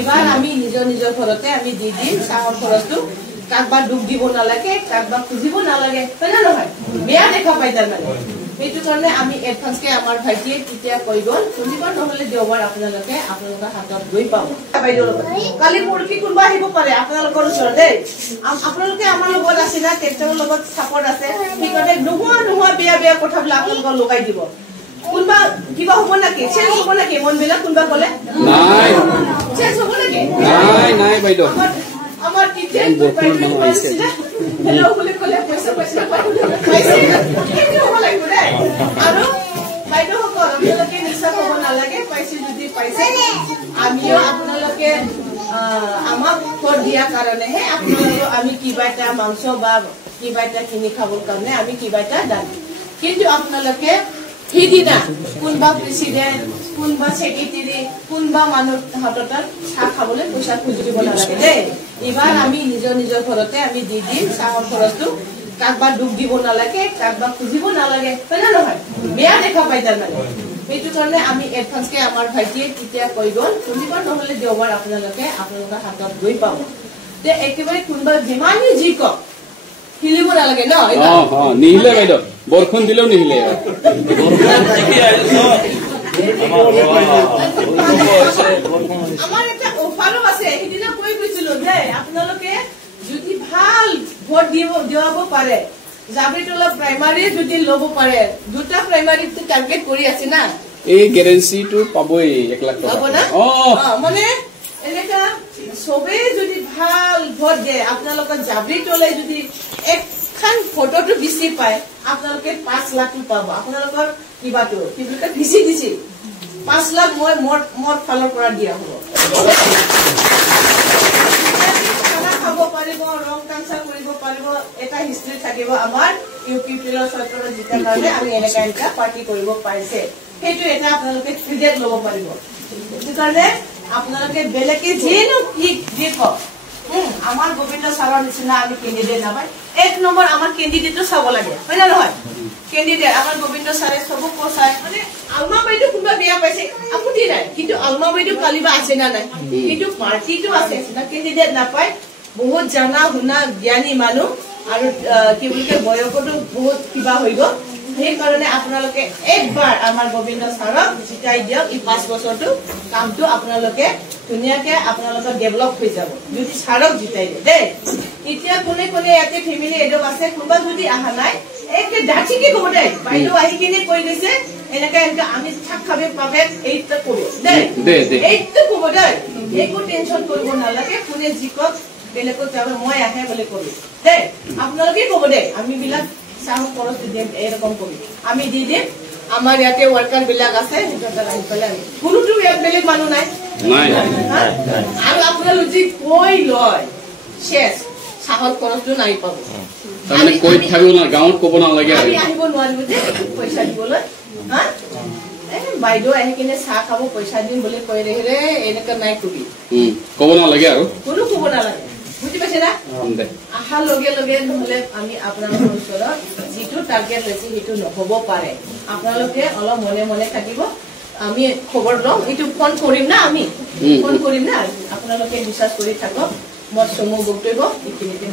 এবাৰ আমি নিজৰ ঘৰতে আমি দি দিম চাহৰ খৰচটো কাকবা দুখ দিব নালাগে কাকবা খুজিব নালাগে হয় না নহয় বেয়া দেখা পাই তাৰমানে সেইটো কাৰণে আমি এডভান্সকে আমাৰ ভাইটিয়ে তেতিয়া কৈ গ'ল শনিবাৰ নহলে দেওবাৰ আপোনালোকে আপোনালোকৰ হাতত গৈ পাব কালি পৰকি কোনবা আহিব পাৰে আপোনালোকৰ ওচৰতে আপোনালোকে আমাৰ লগত আছে না তেখেতৰ লগত সাপোৰ্ট আছে ঠিকতে নোহোৱা বেয়া কথাবিলাক আপোনালোকৰ লগাই দিব কোনবা কিবা হ'ব নাকি চেঞ্জ হ'ব নাকি মনবিলাক কোনবা ক'লে নাই চেঞ্জ হ'ব নাকি নাই বাইদেউ আমার টিচার বাইদেউ কৈছে হেল্ল বলে ক'লে পইচা পাইছে কি হ'ব লাগিব ৰে আৰু বাইদেউ সকল আপোনালোকে নিশ্চয় হ'ব নালাগে পাইছে যদি পাইছে আমিও আপোনালোকে আমাক ভোট দিয়া কাৰণেহে আপোনালোক আমি কিবা এটা মাংস বা কিবা এটা কিনি খাবৰ কাৰণে আমি কিবা এটা দাম কিন্তু আপোনালোকে হিদিনা কোনবা প্ৰেসিডেন্ট কোনবা সেক্ৰেটাৰি কোনবা মানুহ হাতত চাহ খাবলৈ পইচা খুজিব নালাগে দেই এবাৰ আমি নিজৰ ঘৰতে আমি দি দিম চাহৰ খৰচটো কাকবা দুখ দিব নালাগে কাকবা খুজিব নালাগে হয় না নহয় বেয়া দেখা পাই তাৰমানে সেইটো কাৰণে আমি এডভান্সকে আমাৰ ভাইটিয়ে তেতিয়া কৈ গ'ল শনিবাৰ নহলে দেওবাৰ আপোনালোকে আপোনালোকৰ হাতত গৈ পাব তে একেবাৰে কোনবা যিমানই যি কওক হিলিব নালাগে ন নিহিলে বাইদেউ বৰষুণ দিলেও নিহিলে আমাৰ এটা অফাৰো আছে সেইদিনা কৈ গৈছিলো যে আপোনালোকে যদি ভাল ভোট দিয়াব পাৰে জাবিতলা প্ৰাইমাৰী যদি ল'ব পাৰে দুটা প্ৰাইমাৰীটো টাৰ্গেট কৰি আছে না এই গ্যাৰেন্টিটো পাবই 1 লাখ টকা মানে এনেকা সবে যদি ভাল ভোট দিয়ে আপোনালোকৰ জাবিতলাই যদি এখন ফটোটো বেছি পায় আপোনালোকে 5 লাখ পাব আপোনালোকৰ কিবাটো কি বুলি কয় দিছি 5 লাখ মই মোৰ ফালৰ পৰা দিয়া হ'ব খাব পাৰিব ৰং কাঞ্চা কৰিব পাৰিব এটা হিষ্ট্ৰী থাকিব আমাৰ ইউপিপিএলৰ চৰকাৰৰ জিতা কাৰণে আমি এনেকা পাৰ্টি কৰিব পাৰিছে সেইটো এটা আপোনালোকে ক্ৰেডিট ল'ব পাৰিব সেইকাৰণে আপোনালোকে বেলেগে যেনো কি দেখো আমাৰ গোবিন্দ ছাৰৰ নিচিনা আমি কেণ্ডিডেট নাপায় 1 নম্বৰ আমাৰ কেণ্ডিডেটটো চাব লাগে হয় না নহয় কেণ্ডিডেট আমাৰ গোবিন্দ ছাৰে সবক পছায় মানে আলমা বাইদেউ কোনবা বেয়া পাইছে আপুনি নাই কিন্তু আলমা বাইদেউ কালিবা আছে না নাই কিন্তু পাৰ্টিটো আছে না কেণ্ডিডেট নাপায় বহুত জানা শুনা জ্ঞানী মানুহ আৰু কি বুলি কয় বয়সটো বহুত কিবা হৈ গ'ল সেই কাৰণে আপোনালোকে একবাৰ আমাৰ গোবিন্দ ছাৰক জিতাই দিয়ক এই 5 বছৰটো কামটো আপোনালোকে ধুনীয়াকে আপোনালোকৰ ডেভেলপ হৈ যাব যদি ছাৰক জিতাই দিয়ে দেই এতিয়া কোনে ইয়াতে ফেমিলি এডক আছে কোনবা যদি আহা নাই একে ডাঠিকে ক'ব দেই বাইদেউ আহি কিনে কৈ গৈছে এনেকা আমি থাক খাবে পাবে এইটা ক'ব দেই এইটো ক'ব দেই একো টেনচন কৰিব নালাগে কোনে জিকক বেলেগত যাব মই আহে বুলি ক'ব দেই আপোনালোকে ক'ব দেই আমি বিলাক চাহ খৰচ দিম এৰকম কৰি আমি দি দিম আমাৰ ইয়াতে ওয়াৰ্কাৰ বিলাক আছে সেটা আহি পেলাই কোনোটো বেলেগ মানুহ নাই আৰু আপোনালোকে কৈ লয় শেষ চাহৰ খৰচটো নাই পাব মানে কৈ থাকিব না গাঁৱত ক'ব নালাগে আমি আহিব নোৱাৰিব যে পইচা দিবলৈ হা বাইদেউ আহি কিনে চাহ খাব পইচা দিম বুলি কৈ ৰে এনেকা নাই কবি ক'ব নালাগে আৰু কোনো ক'ব নালাগে বুঝি পাইছে না আহাৰ লগে লগে নহলে আমি আপোনালোকৰ ওচৰত যিটো টাৰ্গেট লৈছে সেইটো নহব পাৰে আপোনালোকে অলপ মনে থাকিব আমি খবৰ লম এইটো ফোন কৰিম না আমি ফোন কৰিম না আপোনালোকে বিশ্বাস কৰি থাকক মই চমু বক্তব্য এইখিনিতে